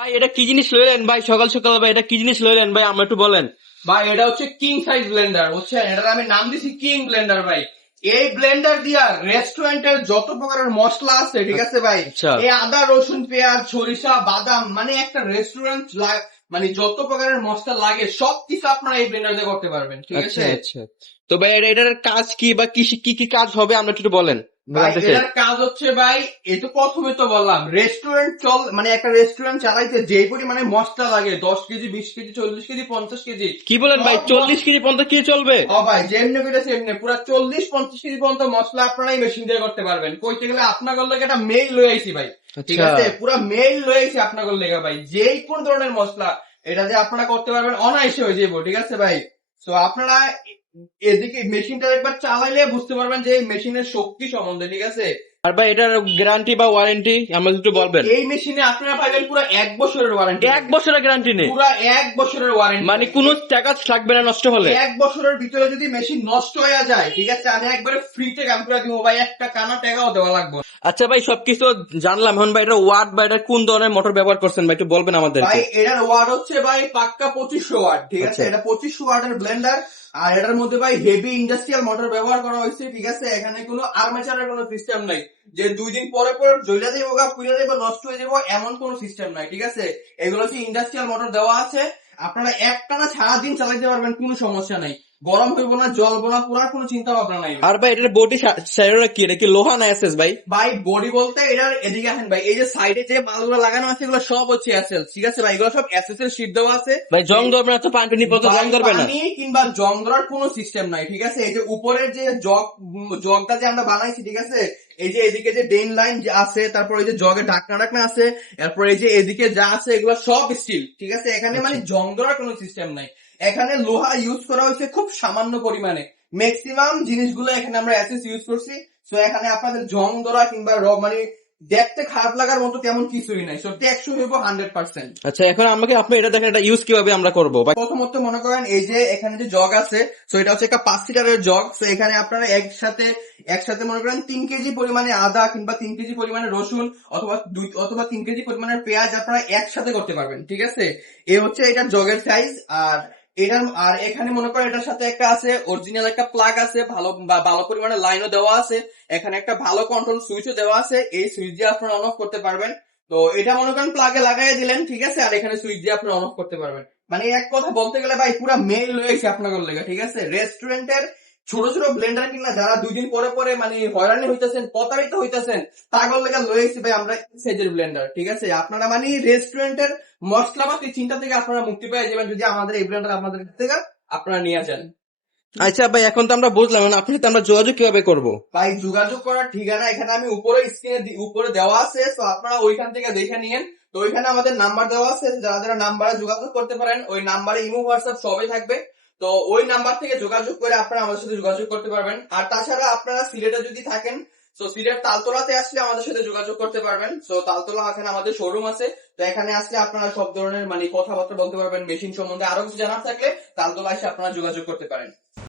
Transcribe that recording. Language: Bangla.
ভাই এটা কি জিনিস লইলেন ভাই সকাল সকাল? ভাই এটা কি জিনিস লইলেন ভাই, আমরা একটু বলেন। ভাই এটা হচ্ছে কিং সাইজ ব্লেন্ডার, বুঝছেন? এটার আমি নাম দিছি কিং ব্লেন্ডার ভাই। এই ব্লেন্ডার দিয়া রেস্টুরেন্টের যত প্রকারের মশলা আছে, ঠিক আছে ভাই, আচ্ছা এই আদা রসুন পেঁয়াজ সরিষা বাদাম, মানে একটা রেস্টুরেন্ট মানে যত প্রকারের মশলা লাগে সব কিছু আপনারা এই ব্লেন্ডার দিয়ে করতে পারবেন, ঠিক আচ্ছা আছে? আচ্ছা। তো ভাই এটার কাজ কি বা কি কি কি কাজ হবে আমরা একটু বলেন, ভাই জানতে চাই। এটার কাজ হচ্ছে ভাই, এই তো প্রথমে তো বললাম রেস্টুরেন্ট মানে একটা রেস্টুরেন্ট চালাইতে যে পরিমাণে মশলা লাগে 10 কেজি 20 কেজি 40 কেজি 50 কেজি, কি বলেন ভাই, সব 40 কেজি 50 কেজি চলবে? ও ভাই যেমনি করে সেমনি পুরো 40-50 কেজি পর্যন্ত মশলা আপনারা এই মেশিন দিয়ে করতে পারবেন। কইতে গেলে আপনার লেগে একটা মেইল লয়ে আইছি ভাই, ঠিক আচ্ছা আছে? পুরো মেইল লয়ে আইছি আপনার লেগে ভাই, যেই কোন ধরনের মশলা এটা দিয়ে আপনারা করতে পারবেন অনায়াসে হয়ে যাবো, ঠিক আছে ভাই? তো আপনারা এদিকে মেশিনটা একবার চালাইলে বুঝতে পারবেন যে এই মেশিনের শক্তি সম্বন্ধে, ঠিক আছে? আর ভাই এটার গ্যারান্টি বা ওয়ারেন্টি আমরা একটু বলবেন। এই মেশিনে আপনারা পাবেন পুরো 1 বছরের ওয়ারেন্টি, 1 বছরের গ্যারান্টি নেই? পুরো 1 বছরের ওয়ারেন্টি, মানে কোনো টাকা থাকবে না নষ্ট হলে? 1 বছরের ভিতরে যদি মেশিন নষ্ট হয়ে যায়, ঠিক আছে, আমি একবারে ফ্রিতে কাম করে দিব ভাই, একটা কানা টাকাও দেওয়া লাগবে না। আচ্ছা ভাই সবকিছু জানলাম, এখন ভাই এটা ওয়াট বা এটা কোন ধরনের মোটর ব্যবহার করছেন ভাই একটু বলবেন আমাদের। ভাই এটার ওয়াট হচ্ছে ভাই পাক্কা 2500 ওয়াট, ঠিক আছে? আচ্ছা এটা 2500 ওয়াটের ব্লেন্ডার। আর এটার মধ্যে ভাই হেভি ইন্ডাস্ট্রিয়াল মোটর ব্যবহার করা হয়েছে, ঠিক আছে? এখানে কোনো আর্মেচারের কোনো সিস্টেম নাই যে 2 দিন পরে পরে জ্বলে যাবো গা পুড়ে যাবো নষ্ট হয়ে যাবো, এমন কোনো সিস্টেম নাই, ঠিক আছে? এগুলো হচ্ছে ইন্ডাস্ট্রিয়াল মোটর দেওয়া আছে, আপনারা একটানা সারাদিন চালাইতে পারবেন, কোনো সমস্যা নাই, গরম হইব না জ্বলবো না, পুরার কোনো চিন্তা ভাবনা নাই। আর ভাই এটার বডি সাইডটা কি, এটা কি লোহা না এসএস ভাই? ভাই বডি বলতে এটার এদিকে আসেন ভাই, এই যে সাইডে যে মালগুলো লাগানো আছে এগুলো সব হচ্ছে এসএল, ঠিক আছে ভাই? এগুলো সব এসএস এর শীট দেওয়া আছে। ভাই জং ধরবে না তো? পানি পড়তে জং ধরবে না? পানি কিংবা জং ধরার কোনো সিস্টেম নাই, ঠিক আছে? এই যে উপরের যে জগটা যে আমরা বানাইছি, ঠিক আছে, এই যে এদিকে যে ড্রেন লাইন যে আছে, তারপর এই যে জগে ঢাকনা আছে, এরপর এই যে এদিকে যা আছে এগুলো সব স্টিল, ঠিক আছে? এখানে মানে জং ধরার কোনো সিস্টেম নাই। এখানে লোহা ইউজ করা হয়েছে খুব সামান্য পরিমাণে, ম্যাক্সিমাম জিনিসগুলো এখানে আমরা এসএস ইউজ করছি। তো এখানে আপনাদের জং ধরা কিংবা মানে দেখতে খারাপ লাগার মতো তেমন কিছুই নাই, সত্যি 100 হইব 100%। আচ্ছা এখন আমাকে আপনি এটা দেখেন, এটা ইউজ কিভাবে আমরা করবো ভাই? প্রথমত মনে করেন এই যে এখানে যে জগ আছে, তো এটা হচ্ছে একটা 5 লিটারের জগ। তো এখানে আপনারা একসাথে একসাথে মনে করেন 3 কেজি পরিমাণে আদা কিংবা 3 কেজি পরিমাণে রসুন অথবা 3 কেজি পরিমাণের পেঁয়াজ আপনারা একসাথে করতে পারবেন, ঠিক আছে? এ হচ্ছে এটার জগের সাইজ। আর এখানে মনে করেন এটার সাথে একটা আছে অরিজিনাল একটা প্লাগ আছে, ভালো পরিমাণে লাইনও দেওয়া আছে। এখানে একটা ভালো কন্ট্রোল সুইচও দেওয়া আছে, এই সুইচ দিয়ে আপনারা অন অফ করতে পারবেন। তো এটা মনে করেন প্লাগে লাগাই দিলেন, ঠিক আছে, আর এখানে সুইচ দিয়ে আপনারা অন অফ করতে পারবেন। মানে এক কথা বলতে গেলে ভাই পুরো মেইল রয়েছে আপনাদের লেগে, ঠিক আছে? রেস্টুরেন্টের ছোট ছোট ব্লেন্ডার কিনা যারা 2 দিন পরে পরে মানে হয়রানি হইতেছেন প্রতারিত হইতেছেন, তাগর লেগে লয়েছি ভাই আমরা সাইজের ব্লেন্ডার, ঠিক আছে? আপনারা মানে রেস্টুরেন্টের মশলাপাতি চিন্তা থেকে আপনারা মুক্তি পেয়ে যাবেন যদি আমাদের এই ব্লেন্ডার আপনাদের থেকে আপনারা নিয়ে যান। আচ্ছা ভাই এখন তো আমরা বুঝলাম, এখন আপনার সাথে আমরা যোগাযোগ কিভাবে করবো? ভাই যোগাযোগ করার ঠিকানা এখানে আমি উপরে স্ক্রিনে উপরে দেওয়া আছে, তো আপনারা ওইখান থেকে দেখে নিয়েন। তো ওইখানে আমাদের নাম্বার দেওয়া আছে, যারা যারা নাম্বারে যোগাযোগ করতে পারেন, ওই নাম্বারে ইমো হোয়াটসঅ্যাপ সবই থাকবে। তো ওই নাম্বার থেকে যোগাযোগ করে আপনারা আমাদের সাথে যোগাযোগ করতে পারবেন। আর তাছাড়া আপনারা সিলেটে যদি থাকেন, তো সিলেট তালতলাতে আসলে আমাদের সাথে যোগাযোগ করতে পারবেন। তো তালতলা এখানে আমাদের শোরুম আছে, তো এখানে আসলে আপনারা সব ধরনের মানে কথাবার্তা বলতে পারবেন, মেশিন সম্বন্ধে আরো কিছু জানার থাকলে তালতলা এসে আপনারা যোগাযোগ করতে পারেন।